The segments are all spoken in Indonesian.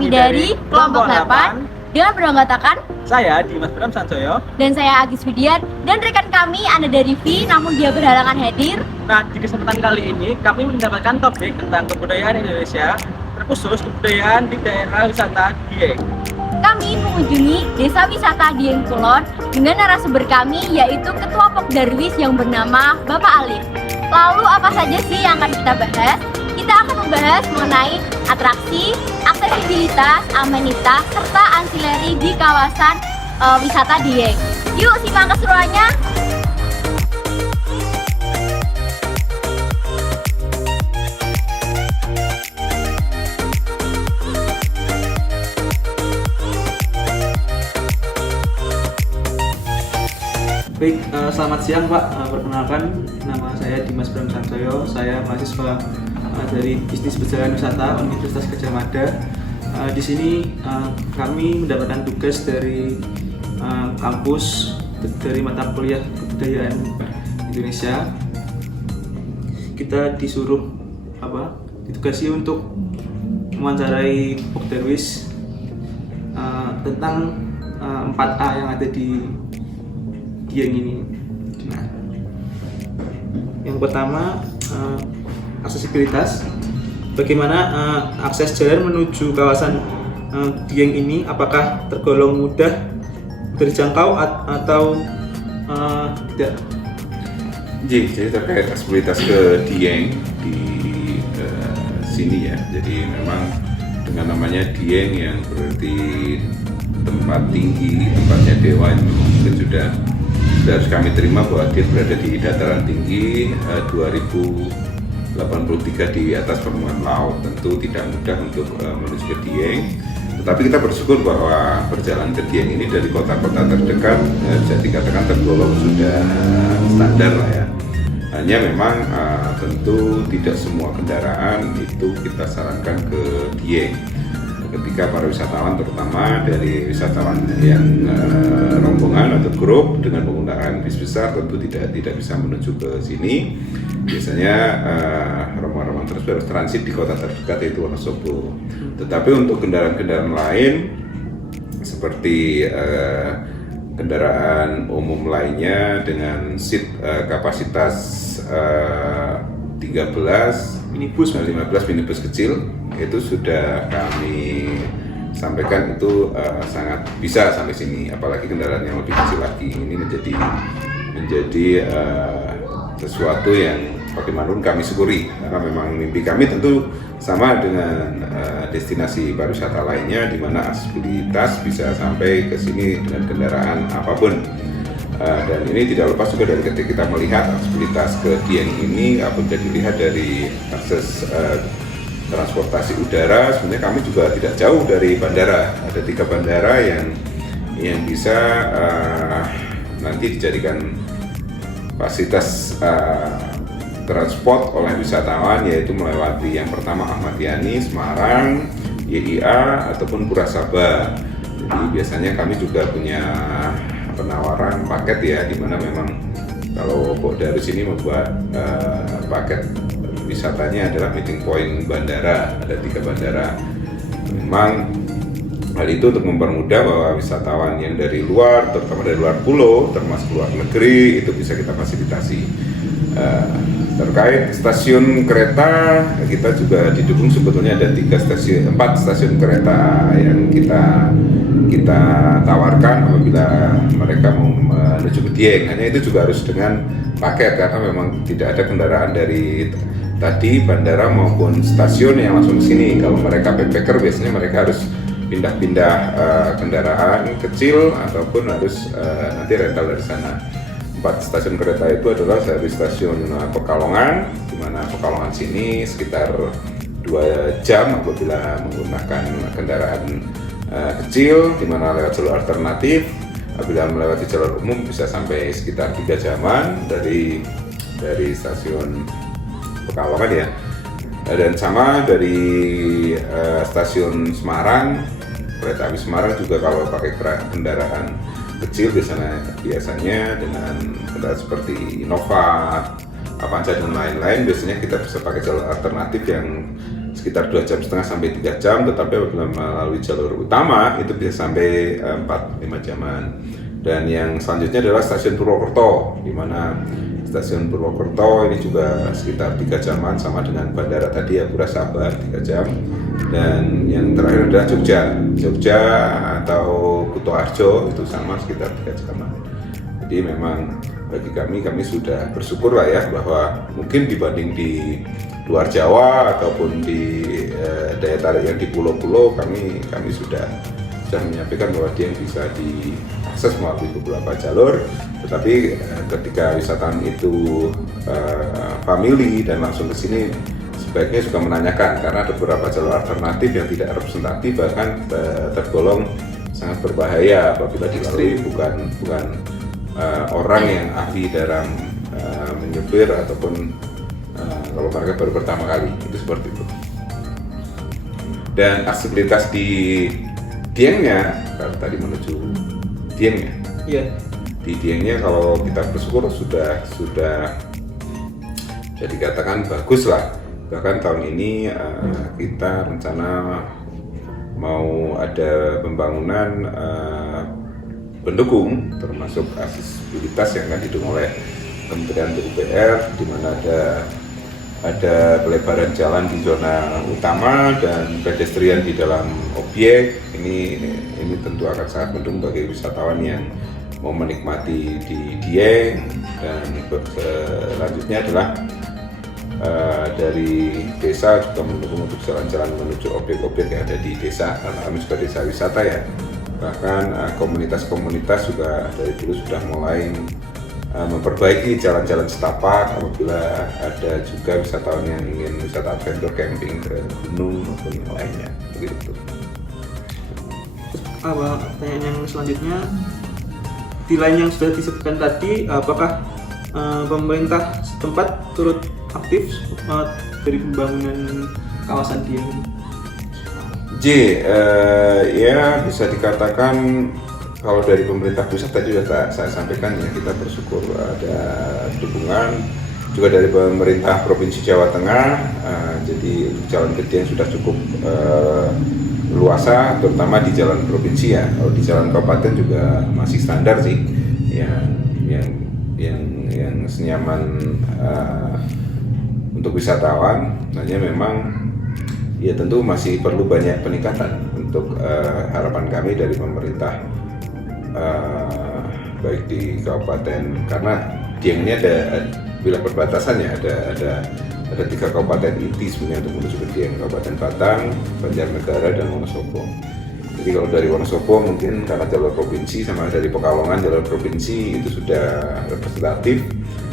Kami dari kelompok 8 dengan beranggotakan saya Dimas Bram Sanjoyo dan saya Agis Widian dan rekan kami Ana dari V, namun dia berhalangan hadir. Nah, di kesempatan kali ini kami mendapatkan topik tentang kebudayaan Indonesia, terkhusus kebudayaan di daerah wisata Dieng. Kami mengunjungi desa wisata Dieng Kulon dengan narasumber kami yaitu Ketua Pokdarwis yang bernama Bapak Alif. Lalu apa saja sih yang akan kita bahas? Kita akan membahas mengenai atraksi, aksesibilitas, amenitas, serta ansileri di kawasan wisata Dieng. Yuk simak keseruannya. Baik, selamat siang Pak. Perkenalkan, nama saya Dimas Bram Sanjoyo. Saya mahasiswa dari Bisnis Perjalanan Wisata Universitas Gadjah Mada. Di sini kami mendapatkan tugas dari kampus dari mata kuliah Kebudayaan Indonesia. Kita disuruh ditugasi untuk mewawancarai Pokdarwis tentang 4A yang ada di Dieng ini. Nah, yang pertama aksesibilitas. Bagaimana akses jalan menuju kawasan Dieng ini? Apakah tergolong mudah dijangkau atau tidak? Jadi terkait aksesibilitas ke Dieng di sini ya. Jadi memang dengan namanya Dieng yang berarti tempat tinggi, tempatnya dewa, ini mungkin sudah harus kami terima bahwa dia berada di dataran tinggi 2083 di atas permukaan laut. Tentu tidak mudah untuk menuju ke Dieng, tetapi kita bersyukur bahwa perjalanan ke Dieng ini dari kota-kota terdekat bisa dikatakan tergolong sudah standar lah ya. Hanya memang tentu tidak semua kendaraan itu kita sarankan ke Dieng. Ketika para wisatawan, terutama dari wisatawan yang rombongan atau grup dengan menggunakan bis besar, tentu tidak bisa menuju ke sini. Biasanya rombongan tersebut harus transit di kota terdekat yaitu Wonosobo. Tetapi untuk kendaraan-kendaraan lain seperti kendaraan umum lainnya dengan seat kapasitas 13 minibus, 15 minibus kecil, itu sudah kami sampaikan itu sangat bisa sampai sini. Apalagi kendaraan yang lebih kecil lagi ini menjadi sesuatu yang bagaimanapun kami syukuri, karena memang mimpi kami tentu sama dengan destinasi pariwisata lainnya, di mana aksesibilitas bisa sampai ke sini dengan kendaraan apapun. Dan ini tidak lepas juga dari ketika kita melihat aksesibilitas ke Dieng ini, apabila dilihat dari akses transportasi udara, sebenarnya kami juga tidak jauh dari bandara. Ada 3 bandara yang bisa nanti dijadikan fasilitas transport oleh wisatawan, yaitu melewati yang pertama Ahmad Yani, Semarang, YIA ataupun Purasaba. Jadi biasanya kami juga punya penawaran paket ya, di mana memang kalau Pokdarwis ini membuat paket wisatanya adalah meeting point bandara, ada 3 bandara. Memang hal itu untuk mempermudah bahwa wisatawan yang dari luar, terutama dari luar pulau, termasuk luar negeri, itu bisa kita fasilitasi. Terkait stasiun kereta, kita juga didukung, sebetulnya ada 4 stasiun kereta yang kita tawarkan apabila mereka mau menuju ke Dieng. Hanya itu juga harus dengan paket, karena memang tidak ada kendaraan dari tadi bandara maupun stasiun yang langsung ke sini. Kalau mereka backpacker, biasanya mereka harus pindah-pindah kendaraan kecil ataupun harus nanti rental dari sana. 4 stasiun kereta itu adalah dari stasiun Pekalongan, di mana Pekalongan sini sekitar 2 jam apabila menggunakan kendaraan kecil, di mana lewat jalur alternatif. Apabila melewati jalur umum bisa sampai sekitar 3 jaman dari stasiun Pekalongan ya. Dan sama dari stasiun Semarang, kereta api Semarang juga kalau pakai kendaraan kecil biasanya dengan kendaraan seperti Innova, Avanza dan lain-lain, biasanya kita bisa pakai jalur alternatif yang sekitar 2,5 jam sampai 3 jam, tetapi apabila melalui jalur utama itu bisa sampai 4-5 jaman. Dan yang selanjutnya adalah stasiun Purwokerto, di mana stasiun Purwokerto ini juga sekitar 3 jaman sama dengan bandara tadi Apura Sabar 3 jam. Dan yang terakhir adalah Jogja atau Kutoarjo itu sama sekitar 3 jaman. Jadi memang bagi kami sudah bersyukur lah ya, bahwa mungkin dibanding di luar Jawa ataupun di daya tarik yang di pulau-pulau, kami sudah menyampaikan bahwa dia bisa diakses melalui beberapa jalur. Tetapi ketika wisatawan itu family dan langsung ke sini, sebaiknya juga menanyakan, karena ada beberapa jalur alternatif yang tidak representatif, bahkan tergolong sangat berbahaya apabila dilalui bukan orang yang ahli dalam menyupir ataupun kalau mereka baru pertama kali, itu seperti itu. Dan aksesibilitas di Diengnya, kalau tadi menuju Diengnya, di Diengnya kalau kita bersyukur sudah bisa dikatakan bagus lah. Bahkan tahun ini kita rencana mau ada pembangunan pendukung, termasuk aksesibilitas yang akan didukung oleh Kementerian PUPR, di mana ada pelebaran jalan di zona utama dan pedestrian di dalam objek. Ini tentu akan sangat mendukung bagi wisatawan yang mau menikmati di Dieng. Dan selanjutnya adalah dari desa juga mendukung untuk jalan-jalan menuju objek-objek yang ada di desa, karena kami juga desa wisata ya. Bahkan komunitas-komunitas juga dari dulu sudah mulai memperbaiki jalan-jalan setapak apabila ada juga wisatawan yang ingin wisata adventure camping ke gunung maupun yang lainnya, begitu. Pertanyaan yang selanjutnya, di lain yang sudah disebutkan tadi, apakah pemerintah setempat turut aktif dari pembangunan kawasan Dieng? Ya bisa dikatakan kalau dari pemerintah pusat tadi sudah saya sampaikan ya, kita bersyukur ada dukungan juga dari pemerintah Provinsi Jawa Tengah. Jadi untuk jalan ke Dieng sudah cukup luasa, terutama di jalan provinsi ya. Kalau di jalan kabupaten juga masih standar sih, yang senyaman untuk wisatawan. Hanya memang ya tentu masih perlu banyak peningkatan untuk harapan kami dari pemerintah, baik di kabupaten, karena Dieng ini ada wilayah perbatasan ya, ada 3 kabupaten inti sebenarnya untuk menuju ke Dieng, Kabupaten Batang, Banjarnegara, dan Wonosobo. Jadi kalau dari Wonosobo mungkin karena jalur provinsi, sama dari Pekalongan jalur provinsi itu sudah representatif.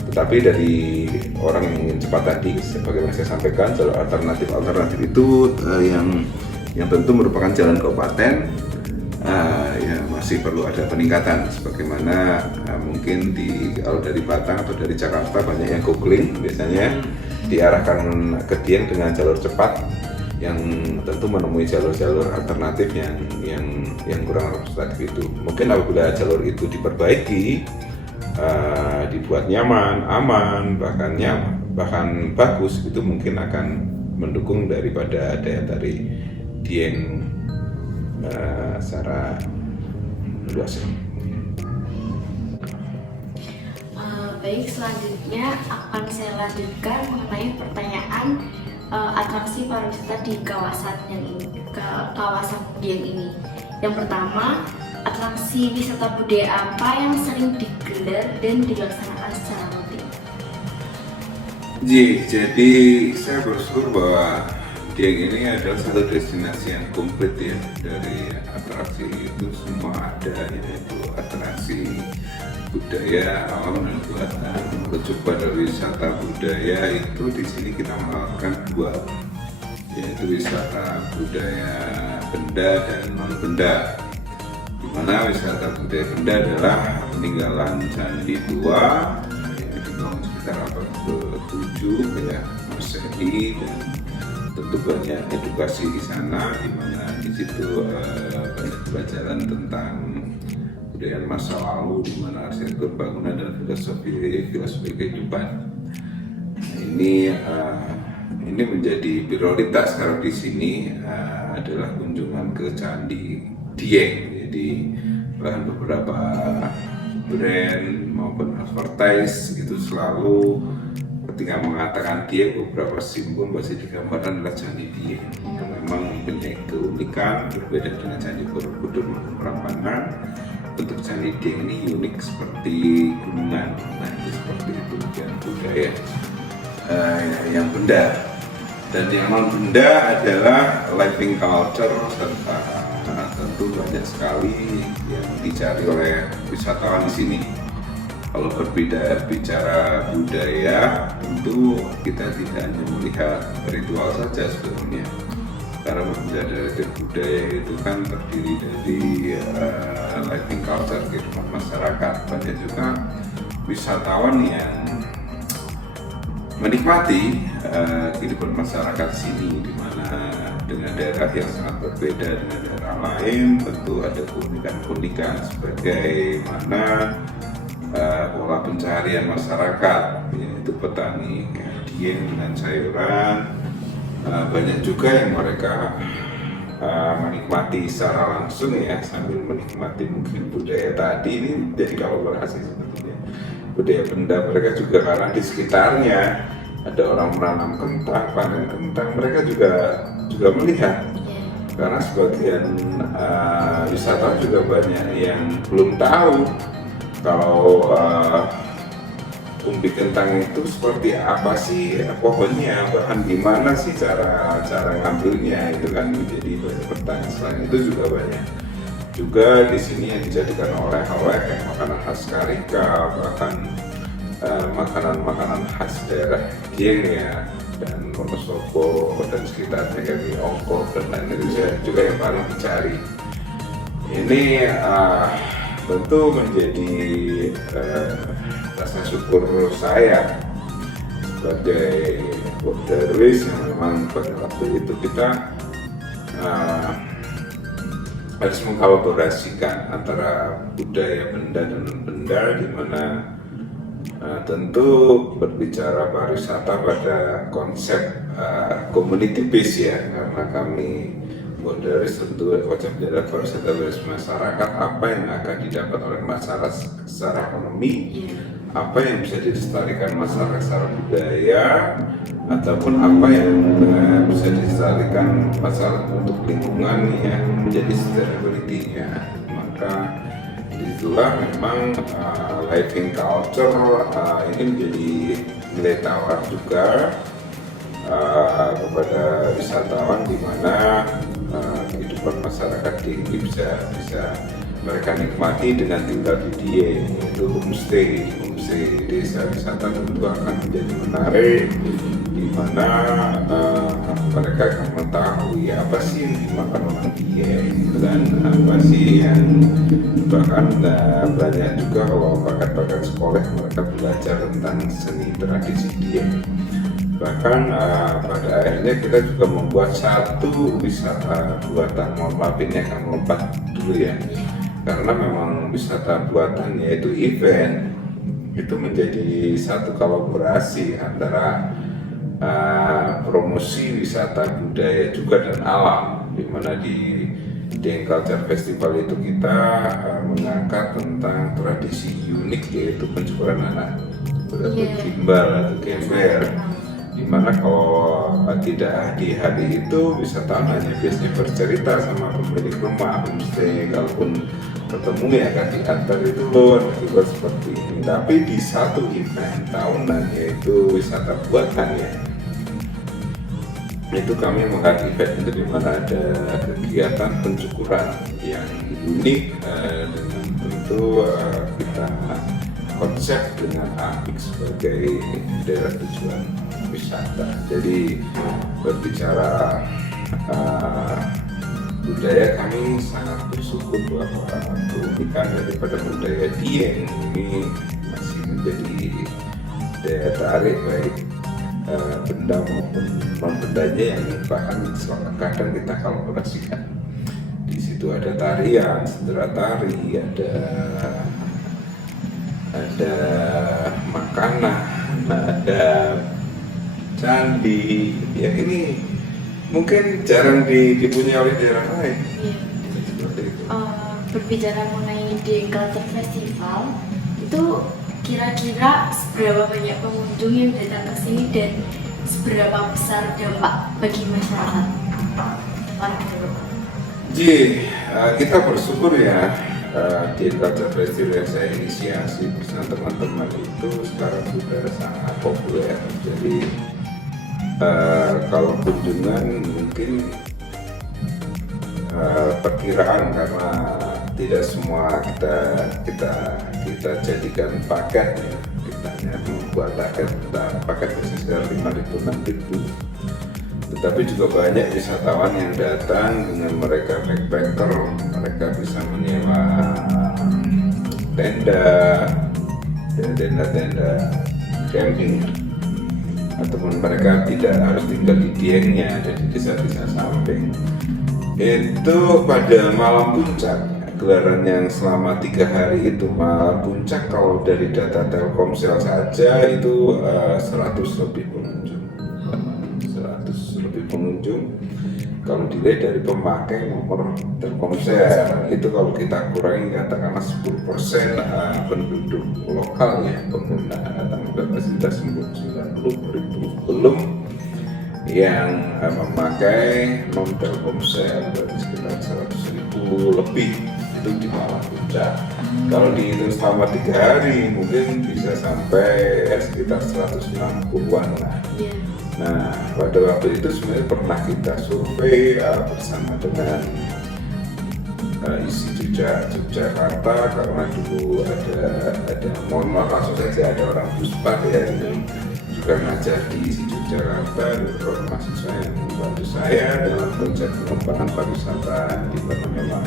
Tetapi dari orang yang ingin cepat tadi, sebagaimana saya sampaikan, jalur alternatif itu yang tentu merupakan jalan kabupaten, ya masih perlu ada peningkatan. Sebagaimana mungkin kalau dari Batang atau dari Jakarta banyak yang googling, biasanya diarahkan ke Dieng dengan jalur cepat, yang tentu menemui jalur-jalur alternatif yang kurang representatif itu. Mungkin apabila jalur itu diperbaiki, dibuat nyaman, aman, bahkan bagus, itu mungkin akan mendukung daripada daya tarik Dieng secara luas. Baik, selanjutnya akan saya lanjutkan mengenai pertanyaan atraksi pariwisata di kawasan Dieng ini. Yang pertama, atraksi wisata budaya apa yang sering digelar dan dilaksanakan secara rutin? Jadi saya bersyukur bahwa Dieng ini adalah satu destinasi yang komplit ya. Dari atraksi itu semua ada, yaitu atraksi budaya, alam dan buatan. Merujuk pada wisata budaya itu di sini kita melakukan 2, yaitu wisata budaya benda dan non benda. Di mana wisata budaya benda adalah peninggalan candi tua yang dibangun sekitar abad ke-7 ya Masehi, dan tentu banyak edukasi di sana, di mana di situ banyak pelajaran tentang budaya masa lalu, di mana arsitektur bangunan dan filosofi kehidupan. Nah, ini ini menjadi prioritas kalau di sini adalah kunjungan ke Candi Dieng. Jadi bahkan beberapa brand maupun advertise itu selalu ketika mengatakan Dieng, beberapa simbol masih digambarkan adalah Candi Dieng. Itu memang mempunyai keunikan berbeda dengan Candi Borobudur maupun Prambanan. Untuk Candi Dieng ini unik seperti gunungan, nah itu seperti itu yang budaya yang benda, dan yang non benda adalah living culture, serta tentu banyak sekali yang dicari oleh wisatawan di sini. Kalau bicara budaya, tentu kita tidak hanya melihat ritual saja sebetulnya, karena dari budaya itu kan terdiri dari living culture, kehidupan masyarakat. Banyak juga wisatawan yang menikmati kehidupan masyarakat sini, di mana dengan daerah yang sangat berbeda dengan daerah lain, tentu ada keunikan-keunikan sebagaimana pola pencaharian masyarakat, yaitu petani Dieng dengan sayuran. Banyak juga yang mereka menikmati secara langsung ya, sambil menikmati mungkin budaya tadi. Ini jadi kolaborasi sebetulnya budaya benda mereka juga, karena di sekitarnya ada orang menanam kentang, panen kentang, mereka juga melihat. Karena sebagian wisatawan juga banyak yang belum tahu kalau umbi kentang itu seperti apa sih pohonnya, bahkan gimana sih cara ngambilnya, itu kan menjadi banyak pertanyaan. Selain itu juga banyak juga di sini yang dijadikan oleh-oleh kayak makanan khas Karika, bahkan makanan khas daerah Dieng ya, dan Wonosobo dan sekitarnya kayak mie ongkok dan lain itu juga yang paling dicari. Ini tentu menjadi rasa syukur saya sebagai Darwis yang memang pada waktu itu kita harus mengkolaborasikan antara budaya benda dan non-benda, di mana tentu berbicara pariwisata pada konsep community base ya, karena kami Darwis tentu konsep adalah pariwisata berbasis masyarakat. Apa yang akan didapat oleh masyarakat secara ekonomi, apa yang bisa dilestarikan masyarakat secara budaya, ataupun apa yang bisa dilestarikan masyarakat untuk lingkungan ya, menjadi sustainability-nya. Maka itulah memang living culture ini menjadi nilai tawar juga kepada wisatawan, di mana kehidupan masyarakat ini bisa mereka nikmati dengan tinggal di Dieng, yaitu homestay desa wisata. Tentu akan menjadi menarik, di mana mereka akan mengetahui apa sih yang dimakan orang Dieng, dan apa sih yang bahkan banyak juga kalau bakat sekolah mereka belajar tentang seni tradisi Dieng. Bahkan pada akhirnya kita juga membuat satu wisata buatan, mohon maaf ini akan melompat dulu ya, karena memang wisata buatan yaitu event itu menjadi satu kolaborasi antara promosi wisata budaya juga dan alam, di mana di Dieng Culture Festival itu kita mengangkat tentang tradisi unik, yaitu pencukuran anak gimbal atau gember, dimana kalau tidak di hari itu wisatawan hanya biasanya bercerita sama pemilik rumah homestay, kalaupun ketemu ya akan diantar itu juga seperti ini. Tapi di satu event tahunan, yaitu wisata buatan ya, itu kami mengangkat event itu di mana ada kegiatan pencukuran yang unik, dengan tentu kita konsep dengan Apik sebagai daerah tujuan wisata. Jadi berbicara budaya, kami sangat bersyukur bahwa keunikan daripada budaya Dieng ini masih menjadi daya tarik baik benda maupun non bendanya, yang bahkan kadang kita kolaborasikan. Di situ ada tarian, sendera tari, ada makanan, ada candi, ya ini mungkin jarang dipunyai oleh daerah lain. Iya. Seperti itu. Berbicara mengenai The Culture Festival, itu kira-kira seberapa banyak pengunjung yang datang ke sini dan seberapa besar dampak bagi masyarakat? Jadi kita bersyukur ya, di Culture Festival yang saya inisiasi bersama teman-teman itu sekarang sudah sangat populer. Jadi kalau kunjungan mungkin perkiraan, karena tidak semua kita jadikan paket ya. Kita hanya membuat paket sekitar 5.000-6.000. Tetapi juga banyak wisatawan yang datang dengan mereka backpacker, mereka bisa menyewa tenda camping, ataupun mereka tidak harus tinggal di Diengnya, ada di desa-desa samping. Itu pada malam puncak, gelaran yang selama 3 hari itu, malam puncak kalau dari data Telkomsel saja itu 100 lebih pengunjung. 100 lebih pengunjung. Kalau dilihat dari pemakai nomor Telkomsel itu, kalau kita kurangi katakanlah 10% penduduk lokal ya, pengguna kapasitas 90.000 belum yang memakai non Telkomsel, berarti sekitar 100.000 lebih itu di malam puncak. Kalau dihitung selama 3 hari mungkin bisa sampai sekitar 160-an lah. Nah, pada waktu itu sebenarnya pernah kita survei bersama dengan isi Yogyakarta, karena dulu ada mohon maaf langsung saja ada orang Puspat ya yang juga ngajar di isi Yogyakarta, beberapa mahasiswa yang membantu saya dalam proyek pengembangan pariwisata, di mana memang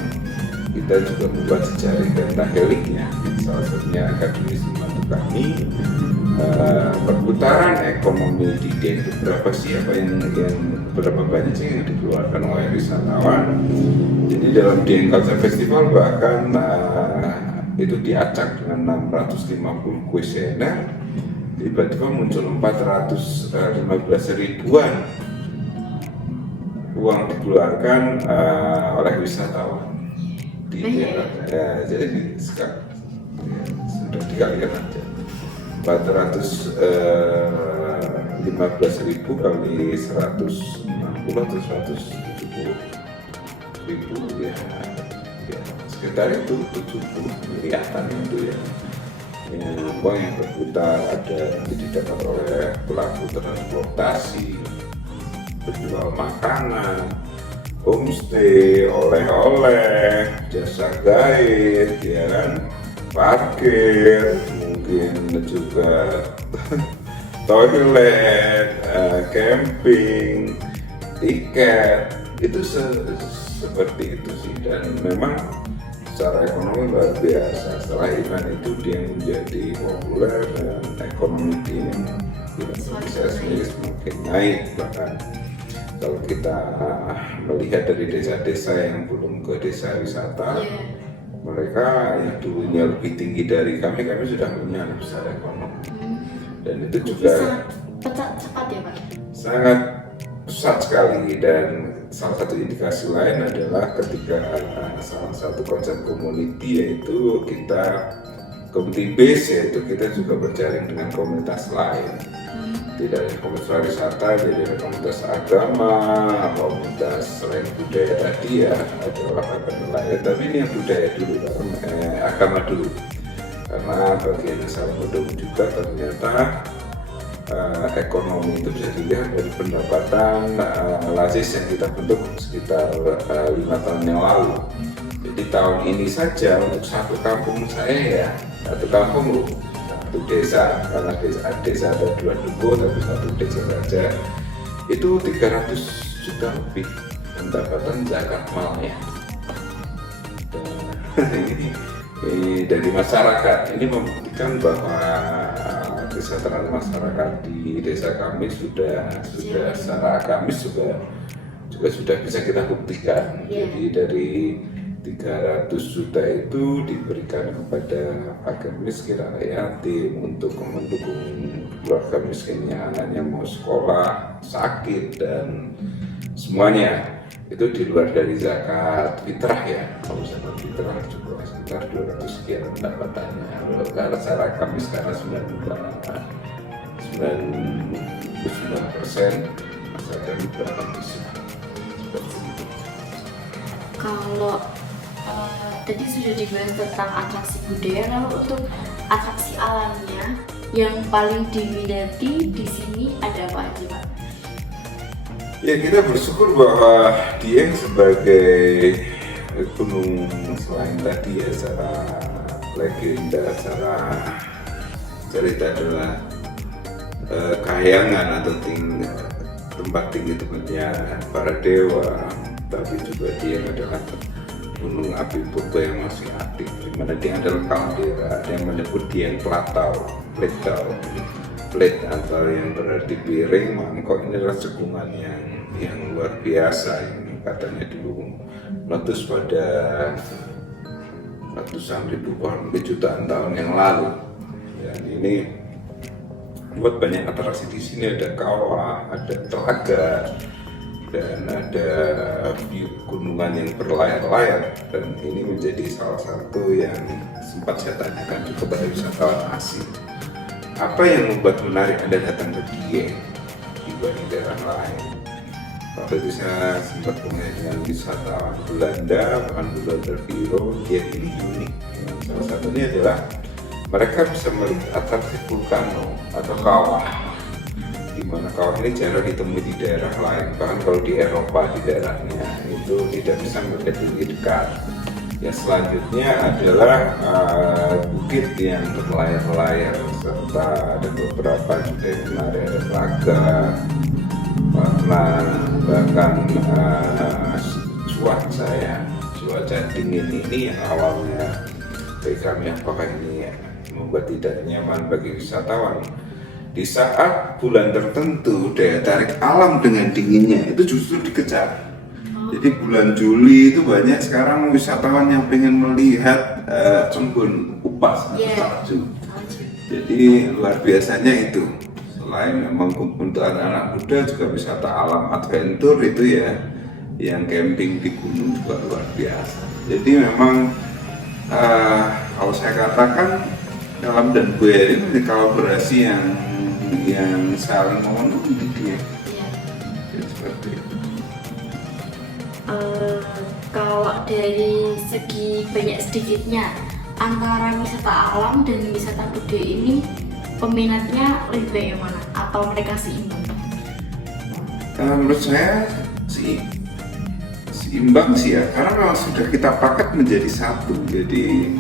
kita juga membuat jejaring data heliknya, salah satunya akademisi membantu kami. Perputaran ekonomi di Dieng itu berapa sih, berapa banyak sih yang dikeluarkan oleh wisatawan. Jadi dalam Dieng Culture Festival bahkan itu diacak dengan 650 kuesioner, tiba-tiba muncul 415 ribuan uang dikeluarkan oleh wisatawan di Dieng. Jadi sekarang sudah dikalikan aja. 415.000 kali 160 atau 170.000 ya, sekitar itu 70 miliaran itu ya, uang yang berputar ada yang didapat oleh pelaku transportasi, penjual makanan, homestay, oleh-oleh, jasa guide, ya kan, parkir, mungkin juga toilet, camping, tiket, itu seperti itu sih. Dan memang secara ekonomi luar biasa. Setelah event itu dia menjadi populer dan ekonomi di Indonesia semakin naik. Bahkan kalau kita melihat dari desa-desa yang belum ke desa wisata, mereka yang dulunya lebih tinggi dari kami sudah punya besar ekonomi. Dan itu juga cepat ya Pak? Sangat pesat sekali. Dan salah satu indikasi lain adalah ketika salah satu konsep community, yaitu kita community base, yaitu kita juga berjaring dengan komunitas lain. Tidak ada komunitas pariwisata, jadi ada komunitas agama, komunitas selain budaya tadi ya, ada olahraga lain. Tapi ini yang budaya dulu, agama dulu. Karena bagian asal bodong juga ternyata ekonomi itu bisa dilihat dari pendapatan lazis yang kita bentuk sekitar 5 tahun yang lalu. Jadi tahun ini saja untuk satu kampung saya ya, satu kampung loh, satu desa, karena desa ada 2 dukuh tapi satu desa saja, itu 300 juta lebih pendapatan zakat mal ya. Ini dari masyarakat, ini membuktikan bahwa kesejahteraan masyarakat di desa kami sudah secara agamis juga sudah bisa kita buktikan. Jadi dari 300 juta itu diberikan kepada agamis, kira yatim, untuk mendukung keluarga miskinnya, anaknya mau sekolah, sakit dan semuanya itu di luar dari zakat fitrah ya. Kalau zakat fitrah juga sekitar 200 sekian pendapatannya. Kalau secara kami sekarang 99%, zakat fitrah bisa. Kalau tadi sudah dibahas tentang atraksi budaya, lalu untuk atraksi alamnya yang paling diminati di sini ada apa aja, Pak? Ya, kita bersyukur bahwa Dieng sebagai gunung selain tadi ya secara legenda, secara cerita adalah kahyangan atau tempat tinggi tempatnya para dewa, tapi juga Dieng adalah gunung api purba yang masih aktif, di mana dia adalah kaldera. Ada yang menyebut Dieng Platau, plate antara yang berarti piring, mangkok. Ini adalah cekungan yang luar biasa yang katanya dulu meletus pada ratusan ribu tahun, jutaan tahun yang lalu. Dan ini buat banyak atraksi di sini, ada kawah, ada telaga, dan ada gunungan yang berlayar-layar. Dan ini menjadi salah satu yang sempat saya tanyakan juga pada wisatawan asing, apa yang membuat menarik Anda datang ke Dieng dibanding daerah lain. Waktu itu saya sempat komunikasi dengan wisatawan Belanda, bahkan Belanda Biro. Dieng ini unik. Salah satunya adalah mereka bisa melihat atraksi vulkano atau kawah, di mana kawah ini jarang ditemui di daerah lain. Bahkan kalau di Eropa, di daerahnya itu tidak bisa melihat lebih dekat. Yang selanjutnya adalah bukit yang berlayar-layar, serta ada beberapa juga yang menarik, ada telaga, warna, bahkan cuaca dingin ini yang awalnya bagi kami apakah ini membuat tidak nyaman bagi wisatawan. Di saat bulan tertentu daya tarik alam dengan dinginnya itu justru dikejar. Jadi bulan Juli itu banyak sekarang wisatawan yang pengen melihat embun upas atau salju. Jadi luar biasanya itu. Selain memang untuk anak-anak muda juga wisata alam adventure itu ya, yang camping di gunung juga luar biasa. Jadi memang kalau saya katakan alam dan budaya ini kolaborasi yang saling memenuhi dia. Jadi seperti itu. Kalau dari segi banyak sedikitnya antara wisata alam dan wisata budaya ini peminatnya lebih banyak yang mana? Atau mereka seimbang? Menurut saya seimbang sih ya, karena memang sudah kita paket menjadi satu. Jadi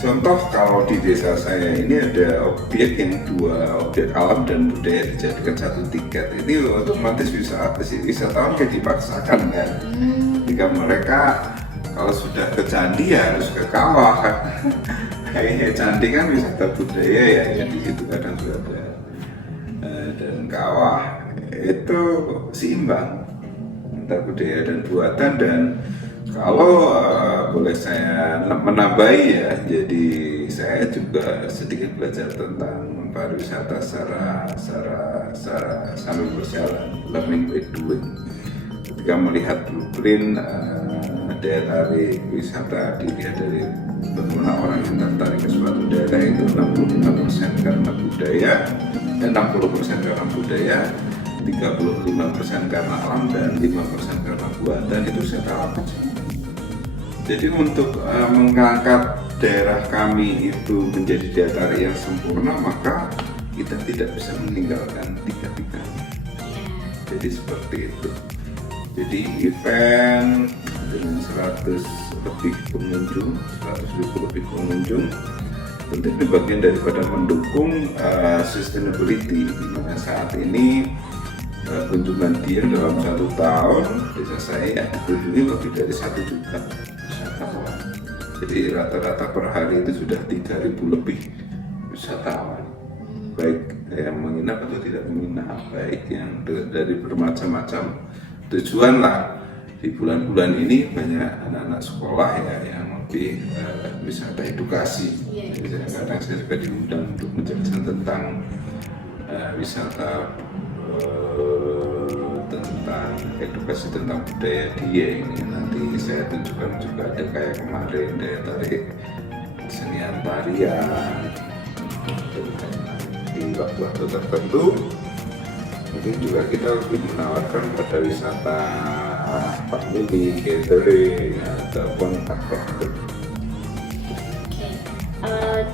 contoh kalau di desa saya ini ada objek yang dua, objek alam dan budaya dijadikan satu tiket. Ini otomatis wisatawan kayak dipaksakan kan. Jika mereka kalau sudah ke candi ya harus ke kawah kan. Kayaknya candi kan wisata budaya ya, di situ kadang juga ada dan kawah itu seimbang antara budaya dan buatan. Dan kalau boleh saya menambahi ya, jadi saya juga sedikit belajar tentang pariwisata secara sambil berjalan, learning by doing. Ketika melihat blueprint daya tarik wisata dilihat dari bagaimana orang yang tertarik ke suatu daerah itu 65% karena budaya, 60% karena budaya, 35% karena alam, dan 5% karena buatan. Itu saya terapkan. Jadi untuk mengangkat daerah kami itu menjadi daya tarik yang sempurna, maka kita tidak bisa meninggalkan tiga-tiganya. Jadi seperti itu. Jadi event dengan 100 lebih pengunjung, 100.000 lebih pengunjung, tentu itu bagian daripada mendukung sustainability, di mana saat ini kunjungan Dieng dalam 1 tahun desa saya dikunjungi lebih dari 1 juta wisatawan. Jadi rata-rata per hari itu sudah 3.000 lebih wisatawan, baik yang menginap atau tidak menginap, baik yang dari bermacam-macam tujuan lah. Di bulan-bulan ini banyak anak-anak sekolah ya yang lebih wisata edukasi. Jadi kadang saya juga diundang untuk menjelaskan tentang wisata tentang edukasi tentang budaya Dieng ini. Nanti saya tunjukkan juga ada kayak kemarin daya tarik kesenian tarian di waktu-waktu tertentu. Mungkin juga kita lebih menawarkan pada wisata family, catering, ataupun aktivitas.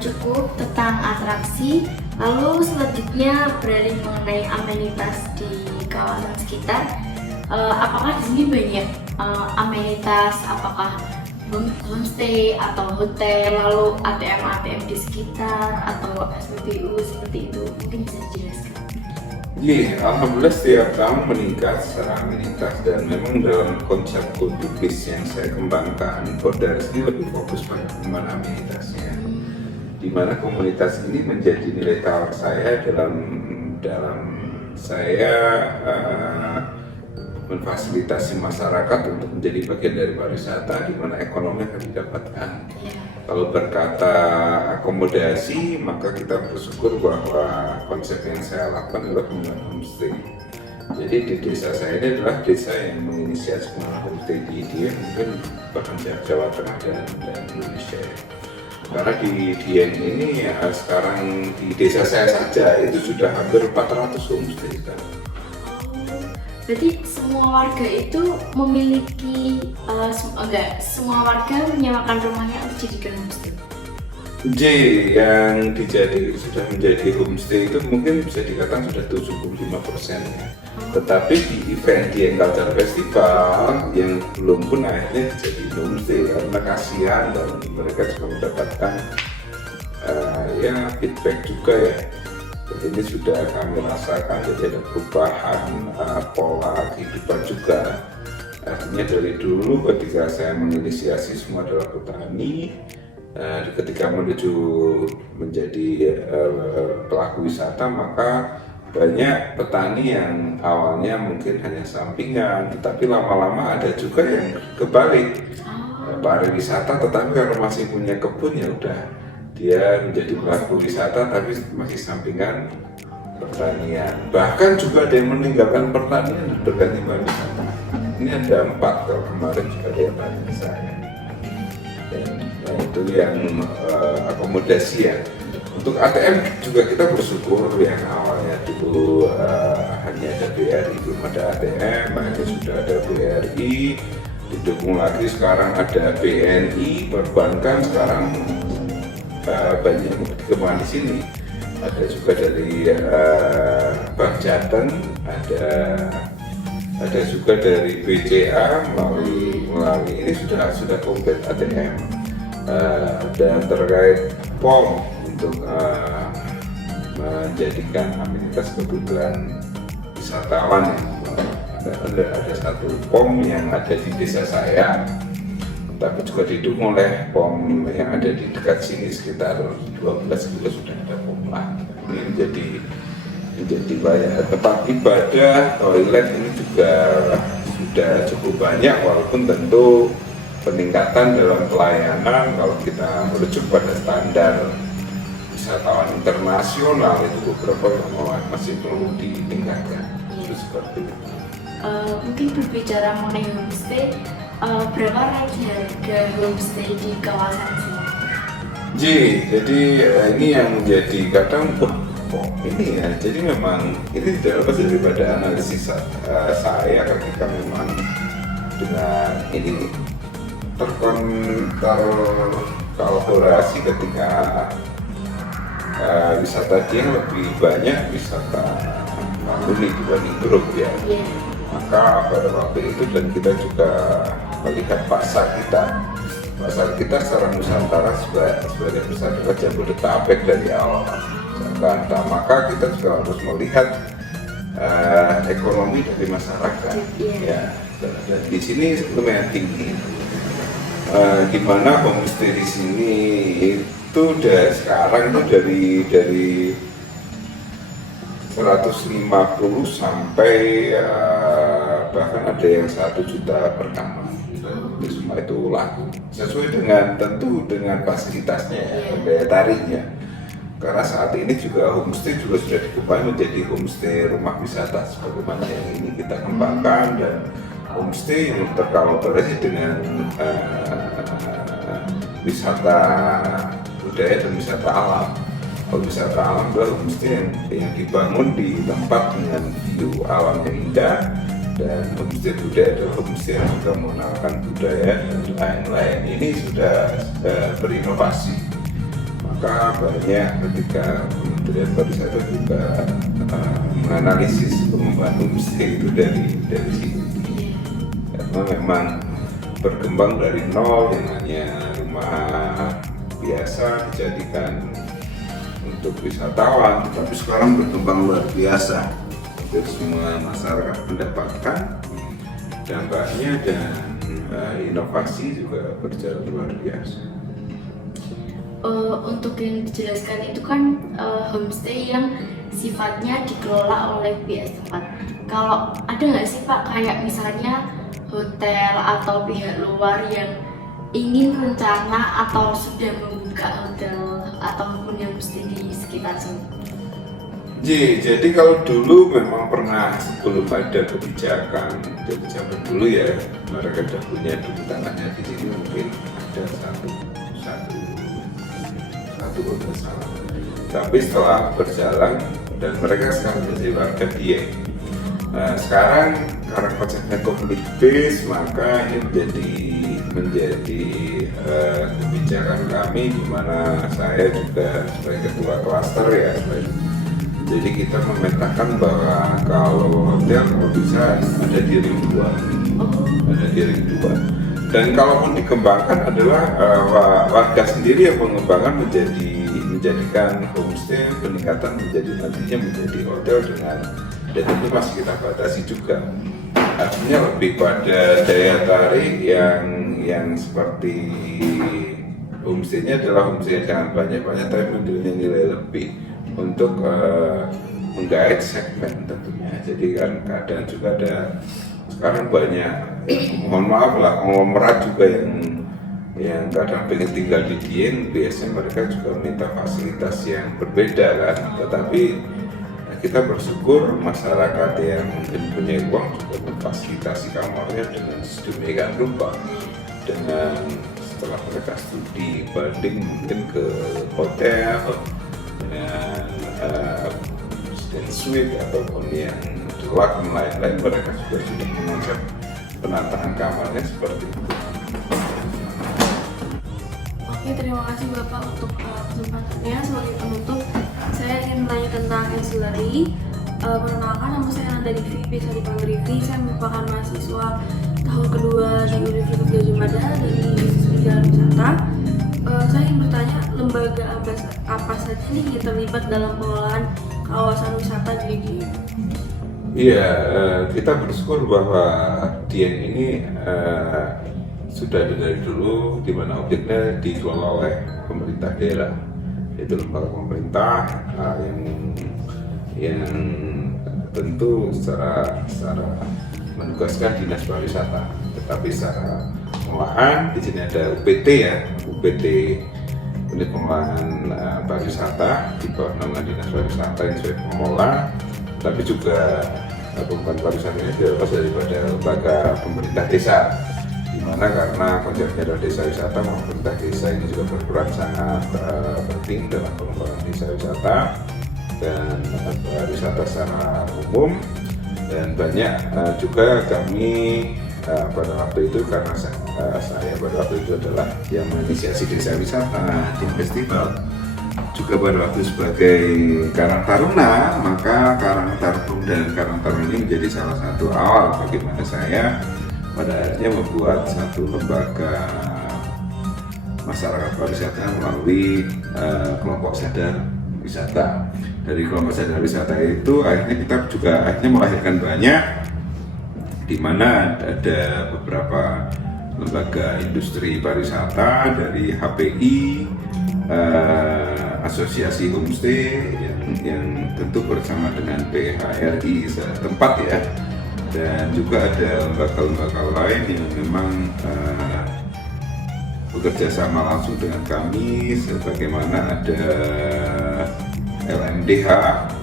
Cukup tentang atraksi. Lalu selanjutnya beralih mengenai amenitas di kawasan sekitar. Apakah di sini banyak amenitas? Apakah homestay atau hotel? Lalu ATM di sekitar atau SPBU seperti itu? Mungkin bisa dijelaskan. Iya, alhamdulillah setiap tahun meningkat secara amenitas, dan memang dalam konsep kultubis yang saya kembangkan, Kodars ini lebih fokus pada pengembangan amenitasnya, di mana komunitas ini menjadi nilai tawar saya dalam saya memfasilitasi masyarakat untuk menjadi bagian dari pariwisata, di mana ekonomi akan didapatkan. Kalau berkata akomodasi, maka kita bersyukur bahwa konsep yang saya lakukan adalah pembangunan homestay. Jadi di desa saya ini adalah desa yang menginisiasi pembangunan homestay di Dieng, mungkin bahkan Jawa Tengah dan Indonesia. Karena di Dieng ini ya, sekarang di desa saya saja itu sudah hampir 400 homestay sekarang. Berarti semua warga itu memiliki, semua warga menyewakan rumahnya untuk dijadikan homestay. Yang sudah menjadi homestay itu mungkin bisa dikatakan sudah 75% ya. Tetapi di event Dieng Culture Festival yang belum pun akhirnya jadi homestay karena kasihan, dan mereka juga mendapatkan feedback juga ya. Jadi ini sudah kami rasakan, jadi ada perubahan pola kehidupan juga. Artinya dari dulu ketika saya menginisiasi semua adalah petani, ketika menuju menjadi pelaku wisata, maka banyak petani yang awalnya mungkin hanya sampingan, tetapi lama-lama ada juga yang kebalik, pariwisata tetapi kalau masih punya kebun ya udah dia menjadi pelaku wisata tapi masih sampingan pertanian. Bahkan juga ada yang meninggalkan pertanian dan berganti pariwisata. Ini ada 4 kalau kemarin juga ada yang tanya saya. Dan itu yang akomodasi ya. Untuk ATM juga kita bersyukur yang awalnya dulu hanya ada BRI, belum ada ATM, akhirnya sudah ada BRI, didukung lagi sekarang ada BNI, perbankan sekarang banyak yang dikembangkan di sini. Ada juga dari Bank Jateng, ada juga dari BCA melalui ini sudah komplit ATM. Dan terkait POM untuk menjadikan amenitas kebutuhan wisatawan, ada satu POM yang ada di desa saya, tapi juga didukung oleh POM yang ada di dekat sini sekitar 12 kilo sudah ada POM lah. Ini menjadi banyak tempat ibadah, toilet ini juga sudah cukup banyak, walaupun tentu peningkatan dalam pelayanan kalau kita merujuk pada standar wisatawan internasional itu beberapa yang masih perlu ditingkatkan. Itu seperti itu. Mungkin berbicara mengenai homestay, berapa harga homestay di kawasan sini? Jadi ini yang menjadi kadang ini ya. Jadi memang ini tidak lepas daripada analisis saya ketika memang dengan ini terkolaborasi ketika wisata Dieng lebih banyak wisata family dibanding grup ya. Maka pada waktu itu dan kita juga melihat pasar kita secara Nusantara sebagai masyarakat Jabodetabek dari awal Jakarta, maka kita juga harus melihat ekonomi dari masyarakat ya. Dan di sini lumayan tinggi, di mana homestay di sini itu sekarang itu dari 150 sampai bahkan ada yang 1 juta per kamar. Itu semua itu laku sesuai dengan tentu dengan fasilitasnya, daya tariknya. karena saat ini juga homestay juga sudah dikembangkan menjadi homestay rumah wisata sebagaimana yang ini kita kembangkan, dan homestay yang terkolaborasi dengan wisata budaya dan wisata alam. Kalau wisata alam adalah homestay yang dibangun di tempat dengan view alam yang indah, dan homestay budaya adalah homestay yang juga mengenalkan budaya dan lain-lain. Ini sudah berinovasi. Maka banyak ketika Kementerian Pariwisata juga menganalisis pengembangan homestay itu dari sini, karena memang berkembang dari nol yang hanya rumah biasa dijadikan untuk wisatawan, tapi sekarang berkembang luar biasa. Jadi semua masyarakat mendapatkan dampaknya, dan inovasi juga berjalan luar biasa. Untuk yang dijelaskan itu kan homestay yang sifatnya dikelola oleh pihak setempat. Kalau ada nggak sih Pak kayak misalnya hotel atau pihak luar yang ingin rencana atau sudah membuka hotel ataupun homestay di sekitar sini? Jadi kalau dulu memang pernah, sebelum ada kebijakan, jadi zaman dulu ya mereka sudah punya dulu tangannya di sini, mungkin ada satu salah. Tapi setelah berjalan dan mereka sekarang menjadi warga Dieng. Nah, sekarang karena konsepnya community base, maka ini menjadi kebijakan kami, di mana saya juga sebagai ketua klaster ya. Jadi kita memetakan bahwa kalau hotel bisa ada di ring 2, dan kalaupun dikembangkan adalah warga sendiri yang mengembangkan menjadikan homestay, peningkatan nantinya menjadi hotel dan itu masih kita batasi juga. Artinya lebih pada daya tarik yang seperti homestay-nya adalah homestay yang jangan banyak-banyak tapi memiliki nilai lebih untuk menggait segmen tentunya. Jadi kan kadang juga ada sekarang banyak, mohon maaf lah, konglomerat juga yang kadang pengen tinggal di Dieng, biasanya mereka juga minta fasilitas yang berbeda kan. Tetapi kita bersyukur masyarakat yang mungkin punya uang juga memfasilitasi kamarnya dengan sedemikian rupa, dengan setelah mereka studi banding mungkin ke hotel dengan resident suite ataupun yang deluxe dan lain-lain, mereka sudah mengonsep penataan kamarnya seperti itu. Oke, terima kasih Bapak untuk kesempatannya. Sebagai penutup, saya ingin bertanya tentang ancillary. Perkenalkan, nama saya Nanda Divi, biasa dipanggil Divi. Saya merupakan mahasiswa tahun kedua di Universitas Gadjah Mada dari Bidang Wisata. Saya ingin bertanya, lembaga apa saja nih yang terlibat dalam pengelolaan kawasan wisata di Dieng? Iya, kita bersyukur bahwa Dieng ini sudah dari dulu, di mana objeknya dikelola oleh pemerintah daerah, yaitu lembaga pemerintah yang tentu secara menugaskan dinas pariwisata, tetapi secara pengolahan di sini ada UPT ya, UPT Unit Pengelolaan Pariwisata di bawah naungan dinas pariwisata yang sebagai pengelola, tapi juga pengembangan pariwisata ini dilepas daripada lembaga pemerintah desa, di mana karena konsepnya adalah desa wisata, pemerintah desa ini juga berperan sangat penting dalam pengembangan desa wisata dan pariwisata secara umum. Dan banyak juga kami pada waktu itu, karena saya pada waktu itu adalah yang menginisiasi desa wisata di festival, juga pada waktu sebagai Karang Taruna, maka Karang Taruna ini menjadi salah satu awal bagaimana saya pada akhirnya membuat satu lembaga masyarakat pariwisata melalui kelompok sadar wisata. Dari kelompok sadar wisata itu akhirnya kita juga melahirkan banyak, di mana ada beberapa lembaga industri pariwisata dari HPI, asosiasi homestay yang tentu bersama dengan PHRI setempat ya, dan juga ada lembaga-lembaga lain yang memang bekerja sama langsung dengan kami, sebagaimana ada LMDH,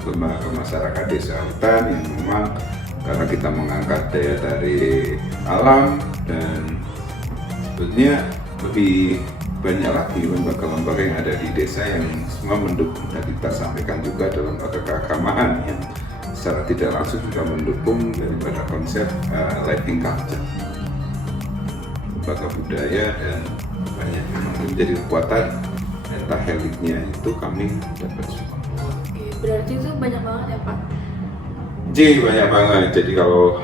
Lembaga Masyarakat Desa Hutan, yang memang karena kita mengangkat daya tarik alam, dan sebetulnya lebih banyak lagi lembaga-lembaga yang ada di desa yang semua mendukung. Dan kita sampaikan juga dalam lembaga keagamaan yang secara tidak langsung juga mendukung daripada konsep lighting culture, lembaga budaya, dan banyak memang menjadi kekuatan pentaheliknya itu kami dapat semua. Oke, berarti itu banyak banget ya Pak? Banyak banget. Jadi kalau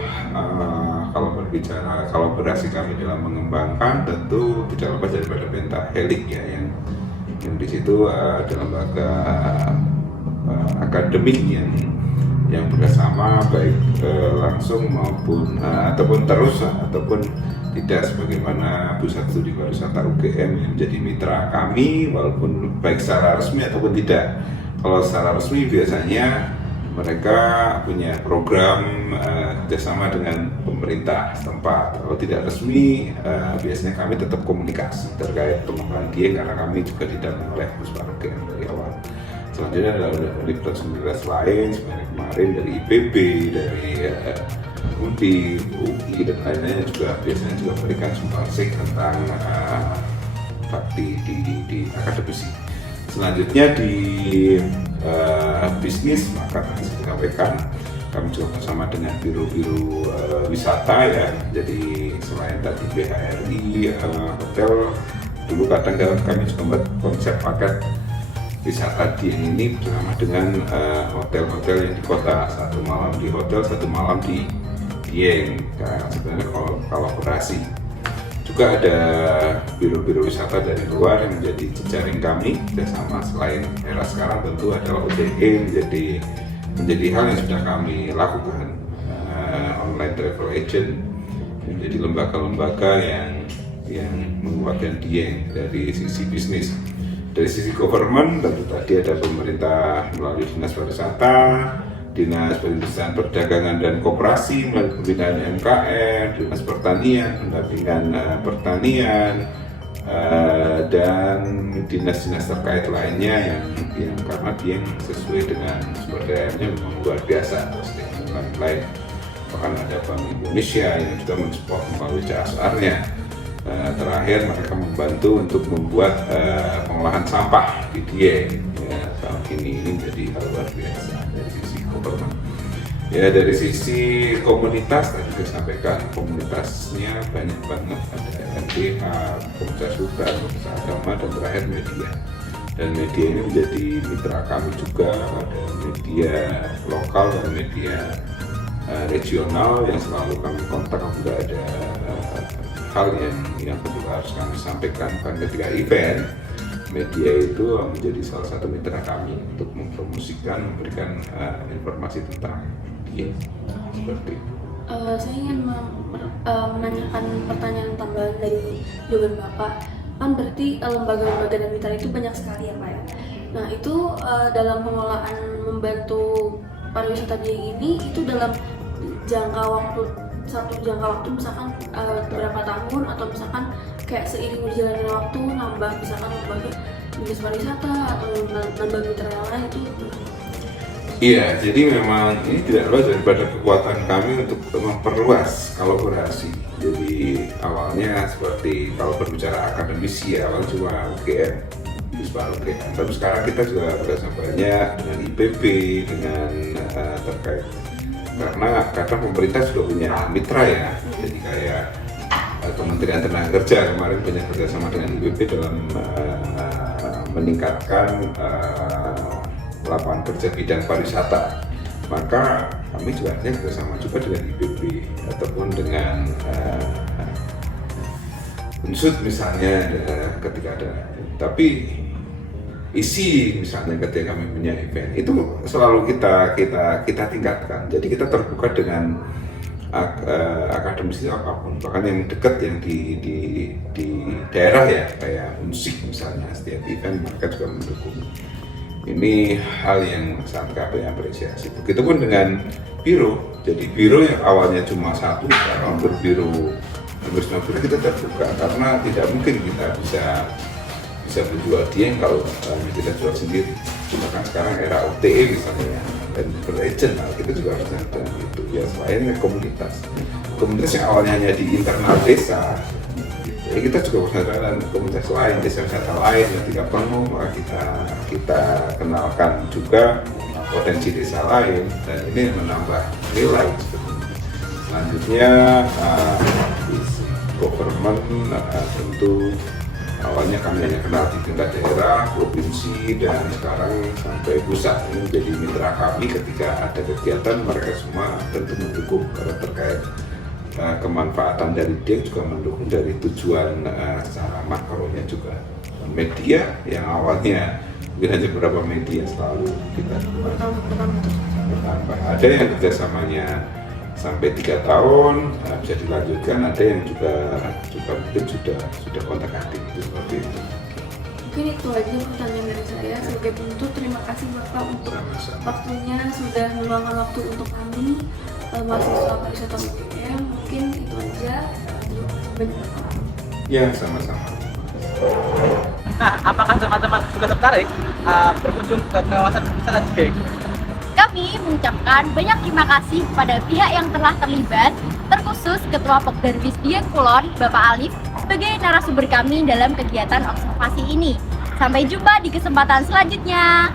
berbicara kolaborasi kami dalam mengembangkan, tentu tidak lepas daripada pentahelik ya, yang di situ ada lembaga akademik yang bersama, baik langsung maupun ataupun terus ataupun tidak, sebagaimana Pusat Studi Pariwisata UGM yang menjadi mitra kami, walaupun baik secara resmi ataupun tidak. Kalau secara resmi biasanya mereka punya program kerjasama dengan pemerintah setempat. Kalau tidak resmi, biasanya kami tetap komunikasi terkait pengembangan Dieng, karena kami juga didampingi oleh Pusat UGM dari awal. Selanjutnya ada universitas lain, seperti kemarin dari IPB, dari UNDI, UI, dan lainnya juga biasanya juga memberikan sumbangsi tentang bakti di akademisi. Selanjutnya di bisnis, maka tadi saya sampaikan kami juga bersama dengan biro-biro wisata ya. Jadi selain tadi BHRI, hotel, dulu kadang kami juga membuat konsep paket wisata Dieng ini bersama dengan hotel-hotel yang di kota, 1 malam di hotel, 1 malam di Dieng. Nah, sebenarnya kolaborasi. Juga ada biro-biro wisata dari luar yang menjadi jejaring kami bersama. Selain era sekarang tentu adalah OTE menjadi hal yang sudah kami lakukan, online travel agent, menjadi lembaga-lembaga yang menguatkan Dieng dari sisi bisnis. Dari sisi government tentu tadi ada pemerintah melalui Dinas Pariwisata, Dinas Perindustrian Perdagangan dan Koperasi melalui pembinaan MKR, Dinas Pertanian, pendampingan pertanian, dan dinas-dinas terkait lainnya yang karena dia sesuai dengan sumber dayanya memang luar biasa, dan lain-lain. Bahkan ada Bank Indonesia yang juga mensupport melalui CSR-nya. Terakhir mereka membantu untuk membuat pengolahan sampah di Dieng. Ya, tahun ini menjadi hal luar biasa dari sisi government. Ya, dari sisi komunitas tadi saya sampaikan, komunitasnya banyak banget, ada LMDH, komunitas hutan, komunitas agama, dan terakhir media. Dan media ini menjadi mitra kami juga, ada media lokal dan media regional yang selalu kami kontak apabila ada hal yang perlu harus kami sampaikan. Ketika event, media itu menjadi salah satu mitra kami untuk mempromosikan, memberikan informasi tentang dia. Seperti itu. Saya ingin menanyakan pertanyaan tambahan dari jawaban Bapak. Kan berarti lembaga-lembaga dan mitra itu banyak sekali ya Pak ya. Nah itu dalam pengelolaan membantu pariwisata Dieng ini itu dalam jangka waktu misalkan beberapa tahun, atau misalkan kayak seiring berjalannya waktu nambah misalkan lembaga dinas pariwisata atau nambah mitra yang lain itu. Iya, jadi memang ini tidak lepas daripada kekuatan kami untuk memperluas kolaborasi. Jadi awalnya seperti kalau berbicara akademisi ya, awal cuma UGM, UGM. Tapi sekarang kita juga berasa banyak dengan IPB, dengan terkait karena pemerintah sudah punya mitra ya. Jadi kayak Kementerian Tenaga Kerja kemarin banyak kerjasama dengan IPB dalam meningkatkan lapangan kerja bidang pariwisata. Maka kami juga kerjasama juga dengan IPB ataupun dengan unsur misalnya ketika ada. Tapi isi misalnya ketika kami punya event itu selalu kita tingkatkan. Jadi kita terbuka dengan akademisi apapun, bahkan yang dekat yang di daerah ya, kayak musik misalnya, setiap event mereka juga mendukung. Ini hal yang sangat kami apresiasi. Begitupun dengan biro. Jadi biro yang awalnya cuma satu, sekarang berbiro Hampir semua bulan kita terbuka karena tidak mungkin kita bisa menjual Dieng kalau kita jual sendiri. Bahkan sekarang era OTE misalnya dan beragent, nah, kita juga harus ada itu ya. Selain komunitas yang awalnya hanya di internal desa, ya kita juga harus ada komunitas lain, desa wisata lain yang tidak penuh, maka kita kenalkan juga potensi desa lain dan ini menambah nilai. Selanjutnya government tentu awalnya kami hanya kenal di tingkat daerah, provinsi, dan sekarang sampai pusat. Ini menjadi mitra kami ketika ada kegiatan, mereka semua tentu mendukung karena terkait kemanfaatan dari Dieng juga mendukung dari tujuan secara makronya juga. Media yang awalnya mungkin hanya beberapa media selalu kita bertambah. Ada yang kerjasamanya sampai 3 tahun bisa dilanjutkan, ada yang juga mungkin sudah kontak adik itu seperti itu. Mungkin itu aja pertanyaan dari saya. Sebagai penutup, terima kasih Bapak untuk waktunya, sudah meluangkan waktu untuk kami mahasiswa pariwisata UGM. Mungkin itu aja. Ya, sama-sama. Nah, apakah teman-teman juga tertarik berkunjung ke kawasan wisata Dieng? Kami mengucapkan banyak terima kasih kepada pihak yang telah terlibat, terkhusus Ketua Pokdarwis Dieng Kulon, Bapak Alif, sebagai narasumber kami dalam kegiatan observasi ini. Sampai jumpa di kesempatan selanjutnya.